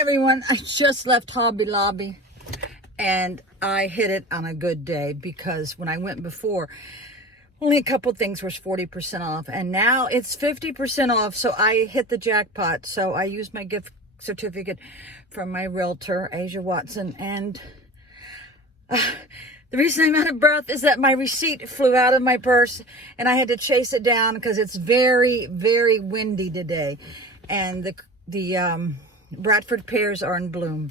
Everyone, I just left Hobby Lobby and I hit it on a good day because when I went before, only a couple things was 40% off and now it's 50% off. So I hit the jackpot. So I used my gift certificate from my realtor, Asia Watson. And the reason I'm out of breath is that my receipt flew out of my purse and I had to chase it down because it's very, very windy today. And the Bradford pears are in bloom.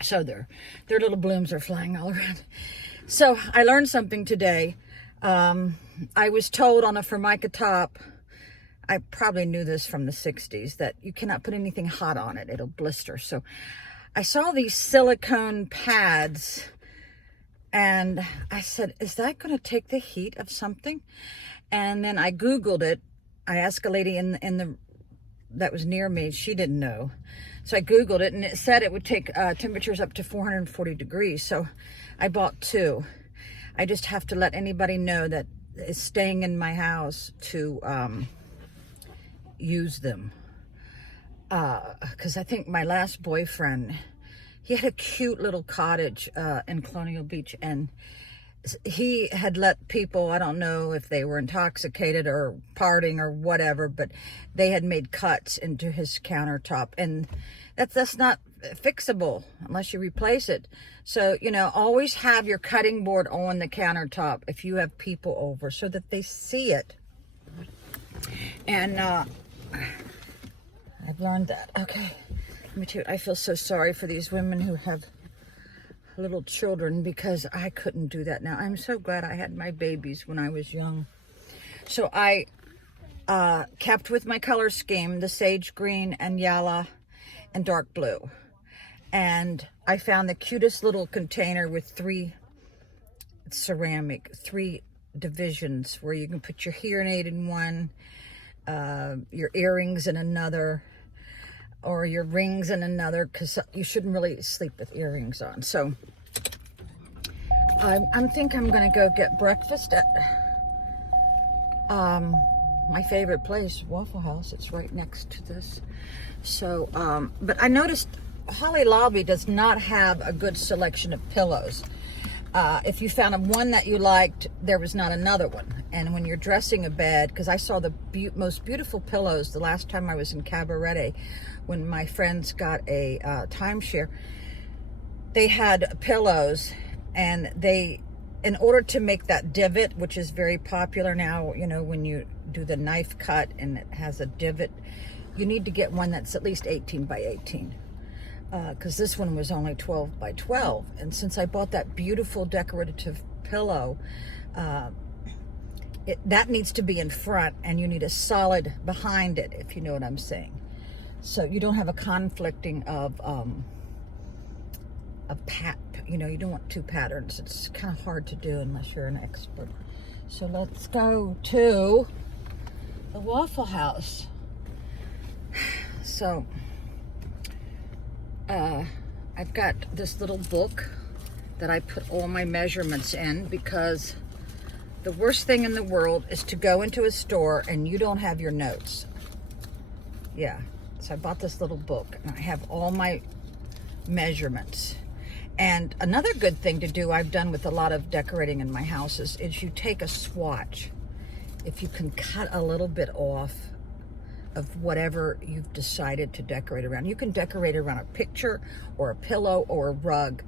So their little blooms are flying all around. So I learned something today. I was told on a Formica top, I probably knew this from the 60s, that you cannot put anything hot on it. It'll blister. So I saw these silicone pads and I said, is that going to take the heat of something? And then I Googled it. I asked a lady that was near me. She didn't know. So I Googled it and it said it would take temperatures up to 440 degrees. So I bought two. I just have to let anybody know that is staying in my house to use them. Because I think my last boyfriend, he had a cute little cottage in Colonial Beach, and he had let people, I don't know if they were intoxicated or partying or whatever, but they had made cuts into his countertop, and that's not fixable unless you replace it. So, you know, always have your cutting board on the countertop if you have people over so that they see it. And I've learned that. Okay, me too. I feel so sorry for these women who have little children because I couldn't do that now. I'm so glad I had my babies when I was young. So I kept with my color scheme, the sage green and yellow and dark blue. And I found the cutest little container with three divisions where you can put your hearing aid in one, your earrings in another, or your rings in another, because you shouldn't really sleep with earrings on. So I think I'm gonna go get breakfast at my favorite place, Waffle House. It's right next to this. So, but I noticed Hobby Lobby does not have a good selection of pillows. If you found one that you liked, there was not another one. And when you're dressing a bed, because I saw the most beautiful pillows the last time I was in Cabaret, when my friends got a timeshare, they had pillows, and in order to make that divot, which is very popular now, you know, when you do the knife cut and it has a divot, you need to get one that's at least 18 by 18. Because this one was only 12 by 12. And since I bought that beautiful decorative pillow, that needs to be in front, and you need a solid behind it, if you know what I'm saying. So you don't have a conflicting of you know, you don't want two patterns. It's kind of hard to do unless you're an expert. So let's go to the Waffle House. So I've got this little book that I put all my measurements in, because the worst thing in the world is to go into a store and you don't have your notes. Yeah, so I bought this little book and I have all my measurements. And another good thing to do, I've done with a lot of decorating in my houses, is you take a swatch. If you can cut a little bit off of whatever you've decided to decorate around. You can decorate around a picture or a pillow or a rug.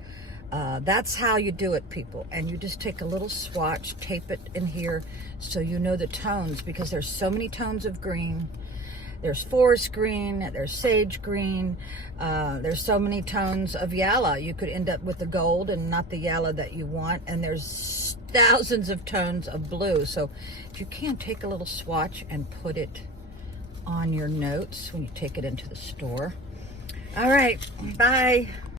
That's how you do it, people. And you just take a little swatch, tape it in here so you know the tones, because there's so many tones of green. There's forest green, there's sage green, there's so many tones of yellow. You could end up with the gold and not the yellow that you want, and there's thousands of tones of blue. So if you can, take a little swatch and put it on your notes when you take it into the store. All right, bye.